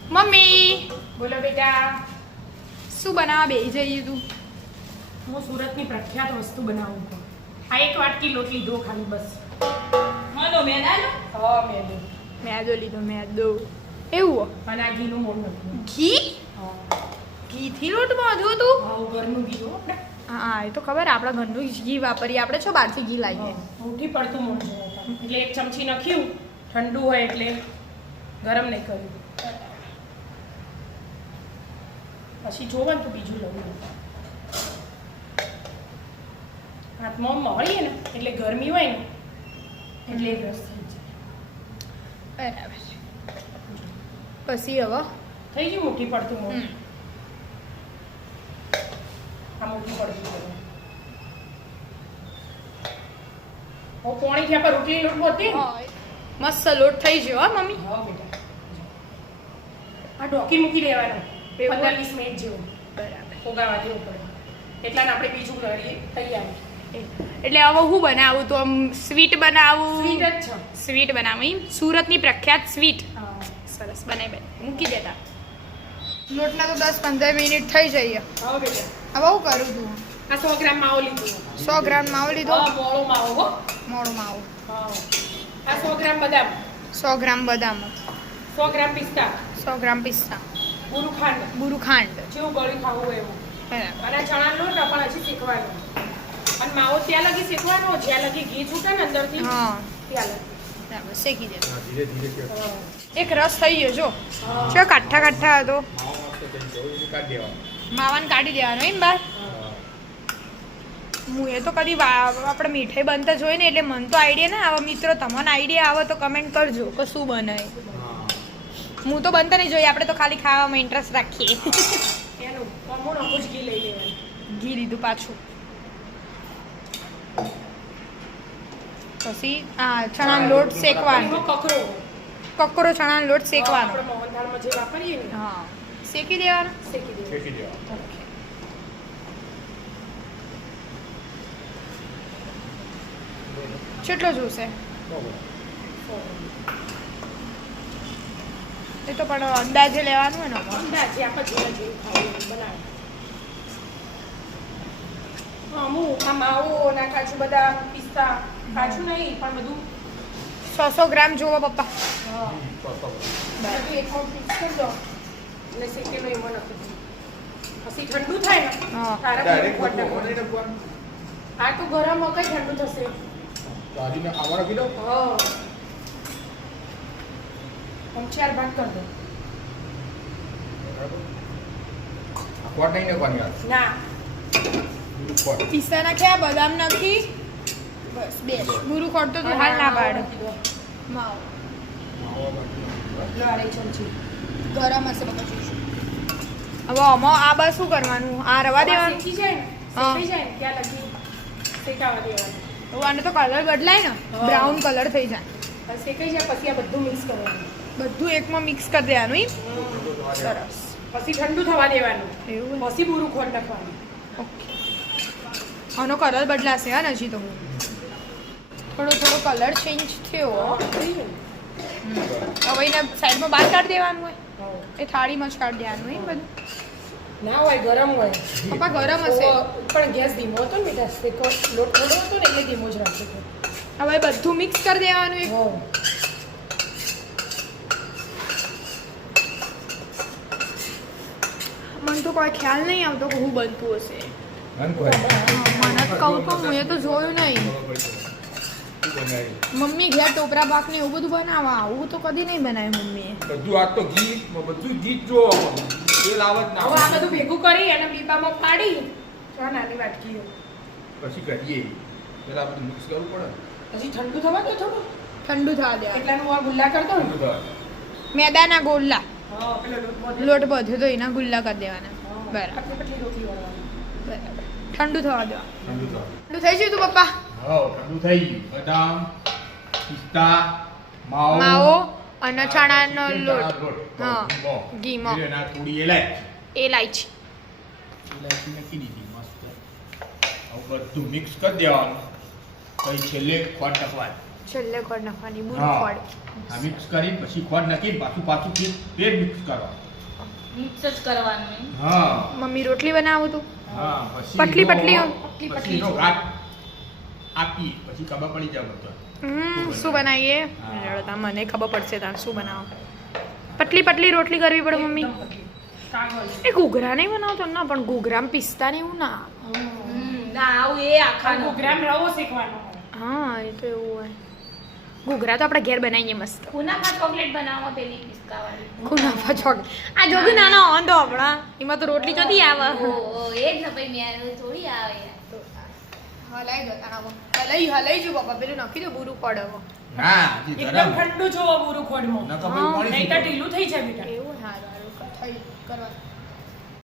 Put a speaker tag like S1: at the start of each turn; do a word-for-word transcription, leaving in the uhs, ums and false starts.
S1: Mummy
S2: બોલો બેટા.
S1: શું બનાવવા બેસી જઈએ તું?
S2: હું સુરતની પ્રખ્યાત વસ્તુ બનાવું છું. આ એક વાટકી લોટ લીધો ખાલી બસ.
S3: માનો મેદાનો
S2: હા મેદો.
S1: મેદો લીધો મેદો એવું
S2: અને આ ઘીનું મોણ નથી.
S1: ઘી
S2: હા
S1: ઘીથી લોટ બાંધ્યો તું?
S2: હા ઘરનું ઘી હો ને.
S1: હા એ તો ખબર આપણા ઘરનું ઘી વાપરીએ આપણે છો બહારથી ઘી લાવીએ.
S2: ઉઠી પડતું મોણ છે એટલે એક ચમચી નાખ્યું ઠંડુ હોય એટલે ગરમ નહીં કર્યું. પછી જોવાનું તો બીજું લઉં હાથમાં મળીએ ને એટલે ગરમી હોય ને એટલે એક રસ થઈ જાય.
S1: બરાબર. પછી હવે
S2: થઈ ગયું મોટી પડતું મોં.
S1: હમ.
S2: આ મોટી પડતું મોં. હું પોણી થયા પર રોટલી લોટ બોતી ને.
S1: મસ્ત લોટ થઈ ગયો હા મમ્મી.
S2: હા બેટા આ ઢોકી મૂકી દેવાનો પંદર વીસ મિનિટ જેવું
S1: બરાબર.
S2: ફોગાવા દેવું પડે એટલા આપણે બીજું કરીએ તૈયાર.
S1: એટલે હવે હું બનાવું તો આમ સ્વીટ બનાવું.
S2: સ્વીટ જ છે.
S1: સ્વીટ બનાવું એમ સુરતની પ્રખ્યાત સ્વીટ.
S2: હા
S1: સરસ બનાવી બનાવી મૂકી દેતા. લોટના તો દસ પંદર મિનિટ થઈ જઈએ.
S2: હા બેટા
S1: હવે હું કરું તું?
S2: આ સો ગ્રામ માવો લીધો.
S1: સો ગ્રામ માવો લીધો.
S2: હા મોળો માવો હો.
S1: મોડો માવો.
S2: હા આ સો ગ્રામ બદામ.
S1: સો ગ્રામ બદામ.
S2: સો ગ્રામ પિસ્તા.
S1: સો ગ્રામ પિસ્તા.
S2: બુરું ખાંડ
S1: બુરું ખાંડ.
S2: જેવું ગળી ખાવું હોય એવું.
S1: બરાબર.
S2: અને આ ચણા લોટ પણ હજી શેકવાનો અને માવો ત્યાં લગી શેકવાનો જ્યાં લગી ઘી છૂટે ને અંદરથી
S1: હા
S2: ત્યાં લગી.
S1: બરાબર શેકી દે.
S4: ધીરે ધીરે કે
S2: હા.
S1: એક રસ થઈ ગયો જો.
S2: હા.
S1: ચો કાઠા કાઠા હતો.
S4: માવો મસ્ત થઈ ગયો એ કાઢી દેવાનો.
S1: માવાને કાઢી દેવાનો એમ બાર. હું એ તો કદી વા- આપણે મીઠાઈ બનતા જોઈ ને એટલે મને તો આઈડિયા ના આવે. મિત્રો તમને આઈડિયા આવે તો કમેન્ટ કરજો કે શું બનાય. હું તો બનતા નહીં જોઈએ આપણે તો ખાલી ખાવામાં ઇન્ટરેસ્ટ રાખીએ.
S2: એનું કોમું નખું જ ઘી લઈ લેવાનું.
S1: ઘી લીધું પાછું. પછી આ ચણાનો લોટ શેકવાનો.
S2: એમાં કકરો
S1: કકરો ચણાનો લોટ શેકવાનો.
S2: આપણે મોહનથાળમાં જે વાપરીએ ને
S1: હા શેકી દેવાનો.
S2: શેકી દેવાનું.
S4: શેકી દેવાનો.
S1: કેટલો જોશે? એ તો પણ અંદાજે લેવાનું હોય ને આમાં.
S2: અંદાજે આપણે જેવા જેવું ખાવું એવું બનાવે. હા હું આ માવો ના કાજુ બદામ પિસ્તા કાજુ નહીં પણ બધું
S1: સો સો ગ્રામ જોવો પપ્પા.
S2: હા બધું એકમાં મિક્સ કરી દો એટલે શેકેલો એમાં નથી. પછી ઠંડુ થાય ને
S1: હા.
S2: તારે
S4: ડાયરેક્ટ
S2: ગોળ
S4: બધું
S2: નાખવાનું.
S4: ઓને નાખવાનું.
S2: આ તો ગરમ હોય કઈ ઠંડુ થશે.
S4: તો આજીને આમાં નાખી દો.
S2: હા આમ ચાર ભાગ કરી દો.
S4: આ કોટ નહીં નાખવાની યાર.
S2: ના
S4: બીજું કોટ.
S1: પિસ્તા નાખ્યા બદામ નાખી બસ બે ગુરુ ખોટતો તો હાલ ના પાડ. માવો
S4: માવો બાકી.
S2: લો અઢાઈ ચમચી
S1: ગરમ હશે બકા જોઈશું. હવે આમાં આ બસ શું કરવાનું? આ રવા દેવાનું.
S2: શેકી જાય ને
S1: હા.
S2: શેકાઈ જાય ને ત્યાં લગી શેકાવા દેવાનું.
S1: તો આનો તો કલર બદલાય ને
S2: હા.
S1: બ્રાઉન કલર થઈ જાય.
S2: અને શેકાઈ જાય પછી આ બધું મિક્સ કરવાનું.
S1: બધું એકમાં મિક્સ કરી દેવાનું એમ. સરસ.
S2: પછી ઠંડુ થવા દેવાનું.
S1: એવું
S2: પછી બુરું ખોટ નાખવાનું.
S1: ઓકે. આનો કલર બદલાશે હા હજી તો થોડો થોડો કલર ચેન્જ થયો.
S2: થઈ ગયું ને?
S1: હવે એને સાઈડમાં બહાર કાઢી દેવાનું હોય.
S2: હા.
S1: એ થાળીમાં જ કાઢી દેવાનું હોય બધું.
S2: ના હોય ગરમ હોય.
S1: પપ્પા ગરમ હશે.
S2: ઓ, પણ ગેસ ધીમો હતો ને બેટા શેકો લોટ થોડો હતો ને એટલે ધીમો જ રાખ્યો હતો.
S1: હવે બધું મિક્સ કરી દેવાનું એક.
S2: હા.
S1: મને તો કોઈ ખ્યાલ નહીં આવતો કે હું બનતું હશે.
S4: નન કોઈ.
S1: મને જ કહું તો હું એ તો જોયું નહીં.
S4: ખબર પડી જાય. શું બનાવ્યું?
S1: મમ્મી ઘેર ટોપરા પાક ને એવું બધું બનાવવા આવું તો કદી નહીં બનાવ્યું મમ્મીએ.
S4: બધું આ તો ઘી બધું ઘી જ જો તેલ આવત ના
S2: હવે આ
S4: આવે.
S2: બધું ભેગું કરી અને બીબામાં પાડી તો નાની વાટકીઓ
S4: પછી કરીએ પેલા બધું મિક્સ કરવું પડે.
S2: પછી ઠંડુ થવા દો થોડું.
S1: ઠંડુ થવા દે.
S2: એટલાનું આ ગુલ્લા કરી દો ને.
S4: ઠંડુ થવા દે.
S1: મેદાના ગોળલા
S2: હા પેલો લોટ બધો.
S1: લોટ બધો તો એના ગુલ્લા કરી દેવાના.
S2: હા.
S1: બરાબર
S2: પતલી પતલી રોટલી વળવાની.
S1: બરાબર ઠંડુ થવા દો.
S4: ઠંડુ થવા દે.
S1: ઠંડુ થઈ ગયું તું પપ્પા?
S4: હા ઠંડુ થઈ ગયું. બદામ પિસ્તા માવો
S1: માવો અને ચણાનો
S4: ચણાનો
S1: લોટ.
S4: લોટ.
S1: હા
S4: ઘીમાં.
S1: ઘીમાં.
S4: એટલે ના થોડી એલાયચી
S1: એલાયચી.
S4: ઇલાયચી નાખી દીધી મસ્ત. હવે બધું મિક્સ કરી દેવાનું. પછી છેલ્લે ખોટ નાખવાની.
S1: છેલ્લે ખોડ નાખવાની બુરું
S4: હા.
S1: ખોડ
S4: આ મિક્સ કરી પછી ખોડ નાખી પાછું પાછું તે તે જ મિક્સ કરો
S3: મિક્સ જ કરવાનું એમ.
S4: હા
S1: મમ્મી રોટલી બનાવું તું
S4: હા પછી
S1: પતલી
S4: એનો-
S1: પતલી
S2: પતલી
S4: પછી
S2: પતલી
S4: એનો ઘાટ આપી પછી ખબર પડી જાય બધો
S1: હમ શું બનાવીએ
S4: હા.
S1: હેડો તા મને ખબર પડશે તાર શું બનાવો પતલી પતલી રોટલી કરવી પડે મમ્મી
S2: એકદમ પતલી. કાગળ.
S1: એ ઘૂઘરા નહીં બનાવતો ના પણ ઘૂઘરામાં પિસ્તા ને એવું ના
S3: હમ, ના આવું એ
S2: આ
S3: આખાનું.
S2: ગ્રામ રવો શેકવાનો હોય.
S1: હા એ તો એવું હોય ઘૂઘરા તો આપણે ઘેર બનાવીએ મસ્ત
S3: કુનામાં ચોકલેટ બનાવો પેલી પિસ્તા વાળી.
S1: કુનાફા ચોક આ જો બી નાનો ઓંધો આપણા એમાં તો રોટલી ચોથી આવે
S3: ઓ, ઓ, એ જ ને ભાઈ મેં થોડી આવે યાર.
S1: હલાઈ દો તાણા હલાઈ હલાઈ જો બાપા પેલું નાખી દો બુરું પડે
S4: ના હજી
S2: એકદમ
S4: ગરમ
S2: ઠંડુ જોવો પૂરું ખોડમાં
S4: નકર પછી પાણી
S2: નહીં તો
S4: સુકે.
S2: ઢીલું થઈ જાય બેટા
S1: એવું સારું સારું થઈ કરવા